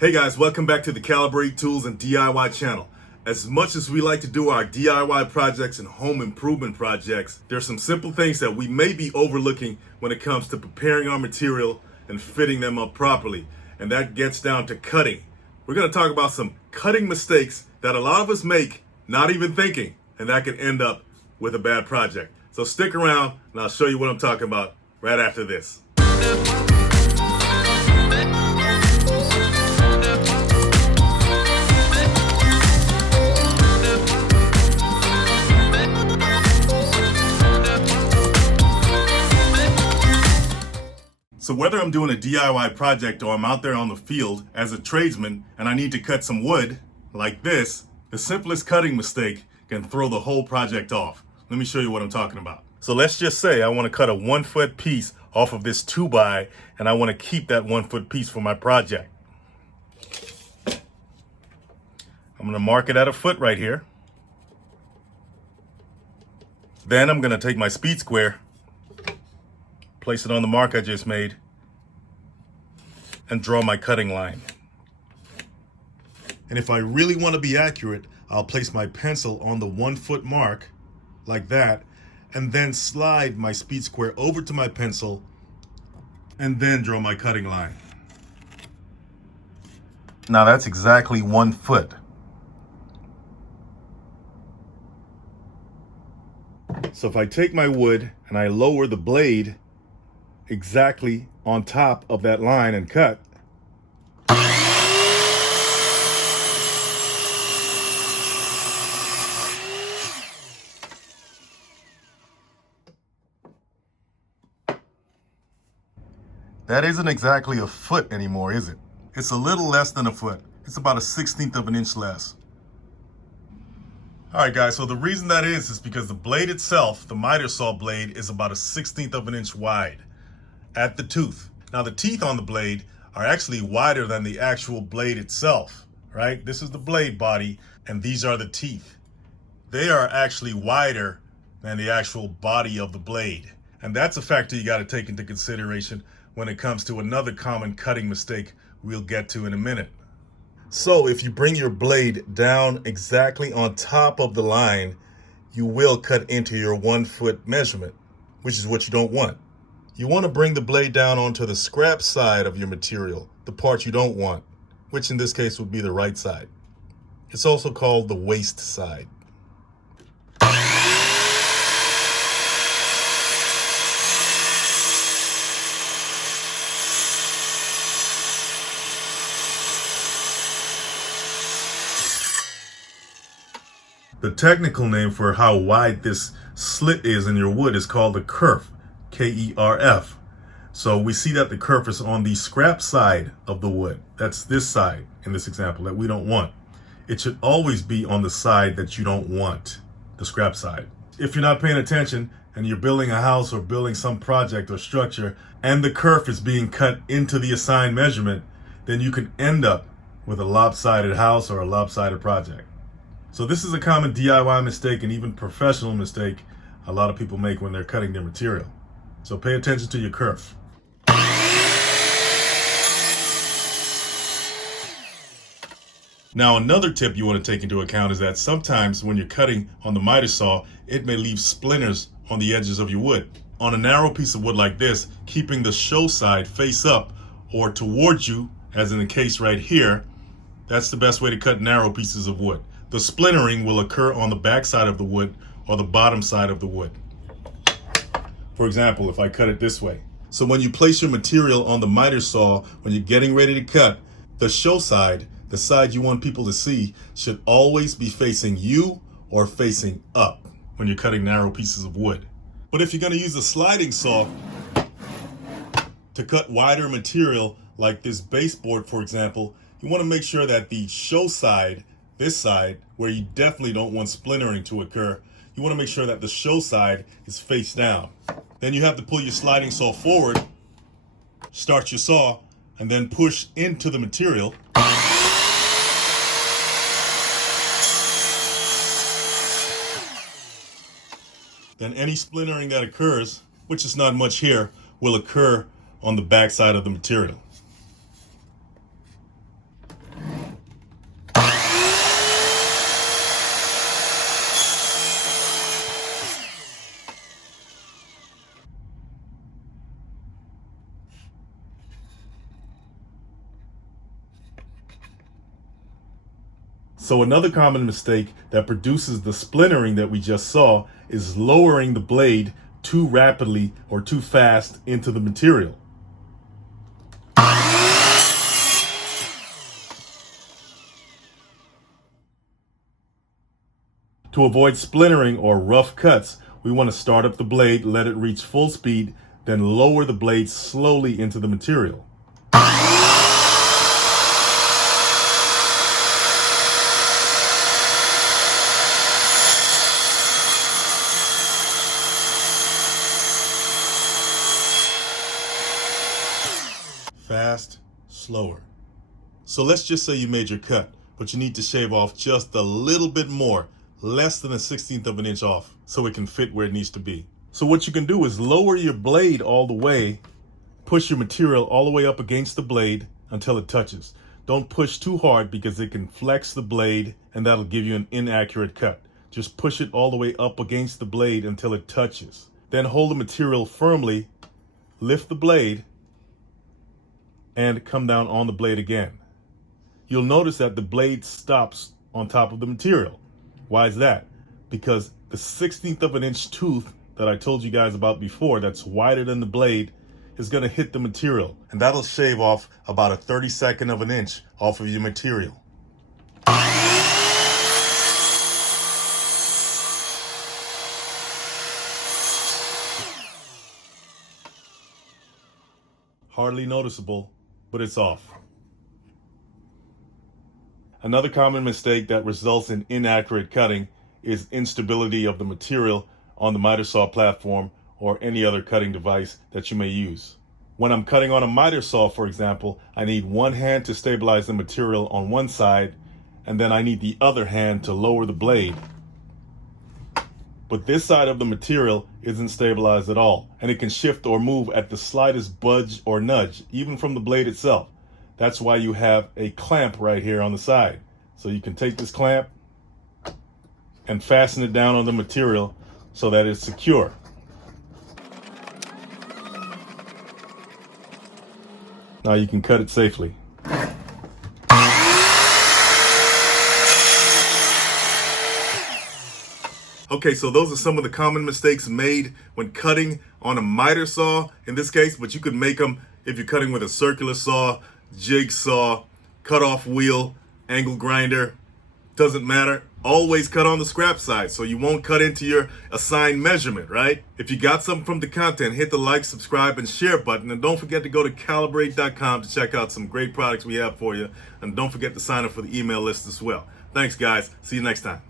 Hey guys, welcome back to the Calibrate Tools and DIY channel. As much as we like to do our DIY projects and home improvement projects, there's some simple things that we may be overlooking when it comes to preparing our material and fitting them up properly. And that gets down to cutting. We're going to talk about some cutting mistakes that a lot of us make, not even thinking, and that can end up with a bad project. So stick around and I'll show you what I'm talking about right after this. So whether I'm doing a DIY project or I'm out there on the field as a tradesman and I need to cut some wood like this, the simplest cutting mistake can throw the whole project off. Let me show you what I'm talking about. So let's just say I want to cut a 1 foot piece off of this 2x and I want to keep that 1 foot piece for my project. I'm going to mark it at a foot right here. Then I'm going to take my speed square, place it on the mark I just made, and draw my cutting line. And if I really want to be accurate, I'll place my pencil on the 1 foot mark, like that, and then slide my speed square over to my pencil, and then draw my cutting line. Now that's exactly 1 foot. So if I take my wood and I lower the blade exactly on top of that line and cut, that isn't exactly a foot anymore, is it? It's a little less than a foot. It's about a 1/16 of an inch less. All right, guys, so the reason that is because the blade itself, the miter saw blade, is about a 1/16 of an inch wide at the tooth. Now the teeth on the blade are actually wider than the actual blade itself, right? This is the blade body and these are the teeth. They are actually wider than the actual body of the blade. And that's a factor you got to take into consideration when it comes to another common cutting mistake we'll get to in a minute. So if you bring your blade down exactly on top of the line, you will cut into your 1 foot measurement, which is what you don't want. You want to bring the blade down onto the scrap side of your material, the part you don't want, which in this case would be the right side. It's also called the waste side. The technical name for how wide this slit is in your wood is called the kerf, K-E-R-F. So we see that the kerf is on the scrap side of the wood. That's this side in this example that we don't want. It should always be on the side that you don't want, the scrap side. If you're not paying attention and you're building a house or building some project or structure and the kerf is being cut into the assigned measurement, then you can end up with a lopsided house or a lopsided project. So this is a common DIY mistake and even professional mistake a lot of people make when they're cutting their material. So pay attention to your kerf. Now another tip you want to take into account is that sometimes when you're cutting on the miter saw, it may leave splinters on the edges of your wood. On a narrow piece of wood like this, keeping the show side face up or towards you, as in the case right here, that's the best way to cut narrow pieces of wood. The splintering will occur on the back side of the wood or the bottom side of the wood. For example, if I cut it this way. So when you place your material on the miter saw, when you're getting ready to cut, the show side, the side you want people to see, should always be facing you or facing up when you're cutting narrow pieces of wood. But if you're going to use a sliding saw to cut wider material like this baseboard, for example, you want to make sure that the show side, this side, where you definitely don't want splintering to occur, you want to make sure that the show side is face down. Then you have to pull your sliding saw forward, start your saw, and then push into the material. Then any splintering that occurs, which is not much here, will occur on the back side of the material. So another common mistake that produces the splintering that we just saw is lowering the blade too rapidly or too fast into the material. To avoid splintering or rough cuts, we want to start up the blade, let it reach full speed, then lower the blade slowly into the material. Fast, slower. So let's just say you made your cut, but you need to shave off just a little bit more, less than 1/16 of an inch off, so it can fit where it needs to be. So what you can do is lower your blade all the way, push your material all the way up against the blade until it touches. Don't push too hard because it can flex the blade and that'll give you an inaccurate cut. Just push it all the way up against the blade until it touches. Then hold the material firmly, lift the blade, and come down on the blade again. You'll notice that the blade stops on top of the material. Why is that? Because the 1/16 of an inch tooth that I told you guys about before, that's wider than the blade, is going to hit the material. And that'll shave off about a 32nd of an inch off of your material. Hardly noticeable, but it's off. Another common mistake that results in inaccurate cutting is instability of the material on the miter saw platform or any other cutting device that you may use. When I'm cutting on a miter saw, for example, I need one hand to stabilize the material on one side, and then I need the other hand to lower the blade. But this side of the material isn't stabilized at all, and it can shift or move at the slightest budge or nudge, even from the blade itself. That's why you have a clamp right here on the side. So you can take this clamp and fasten it down on the material so that it's secure. Now you can cut it safely. Okay, so those are some of the common mistakes made when cutting on a miter saw in this case, but you could make them if you're cutting with a circular saw, jigsaw, cut-off wheel, angle grinder. Doesn't matter. Always cut on the scrap side so you won't cut into your assigned measurement, right? If you got something from the content, hit the like, subscribe, and share button. And don't forget to go to calibrate.com to check out some great products we have for you. And don't forget to sign up for the email list as well. Thanks, guys. See you next time.